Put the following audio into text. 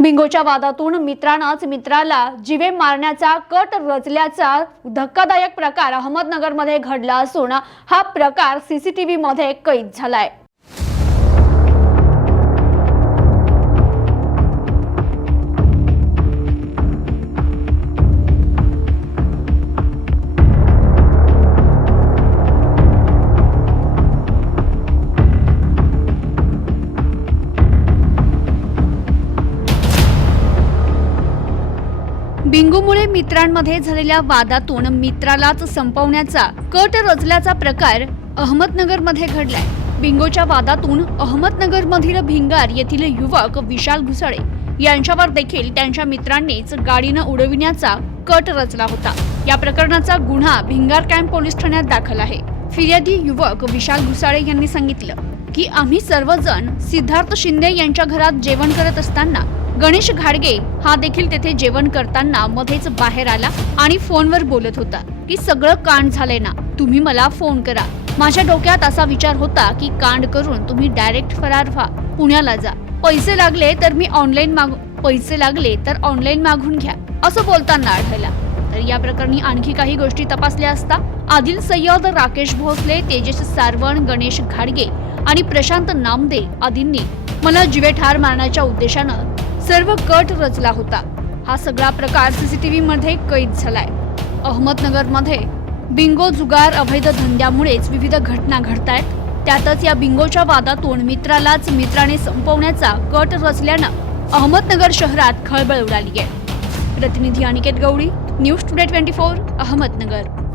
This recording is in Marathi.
बिंगोच्या वादातून मित्रानंच मित्राला जीवे मारण्याचा कट रचल्याचा धक्कादायक प्रकार अहमदनगरमध्ये घडला असून हा प्रकार सीसीटीव्हीमध्ये कैद झालाय. बिंगोमुळे मित्रांमध्ये झालेल्या वादातून मित्रालाच संपवण्याचा कट रचल्याचा प्रकार अहमदनगरमध्ये घडलाय. बिंगोच्या वादातून अहमदनगरमधील भिंगार येथील युवक विशाल घुसळे यांच्यावर देखील त्यांच्या मित्रांनीच गाडीनं उडविण्याचा कट रचला होता. या प्रकरणाचा गुन्हा भिंगार कॅम्प पोलीस ठाण्यात दाखल आहे. फिर्यादी युवक विशाल घुसाळे यांनी सांगितलं की आम्ही सर्वजण सिद्धार्थ शिंदे यांच्या घरात जेवण करत असताना गणेश घाडगे हा देखील तेथे जेवण करताना मध्येच बाहेर आला आणि फोनवर बोलत होता की सगळं कांड झालंय ना तुम्ही मला फोन करा. माझ्या डोक्यात असा विचार होता की कांड करून तुम्ही डायरेक्ट फरार व्हा पुण्याला जा. पैसे लागले तर मी ऑनलाईन मागू पैसे लागले तर ऑनलाईन मागून घ्या असं बोलताना आढळला. तर या प्रकरणी आणखी काही गोष्टी तपासल्या असता आदिल सय्यद राकेश भोसले तेजस सारवण गणेश घाडगे आणि प्रशांत नामदे आदींनी मला जीवे ठार मारण्याच्या उद्देशानं सर्व कट रचला होता. हा सगळा प्रकार सीसीटीव्ही मध्ये कैद झालाय. अहमदनगरमध्ये बिंगो जुगार अवैध धंद्यामुळेच विविध घटना घडतायत. त्यातच या बिंगोच्या वादातून मित्रालाच मित्राने संपवण्याचा कट रचल्यानं अहमदनगर शहरात खळबळ उडाली आहे प्रतिनिधी Aniket Gawali news today twenty four Ahmednagar.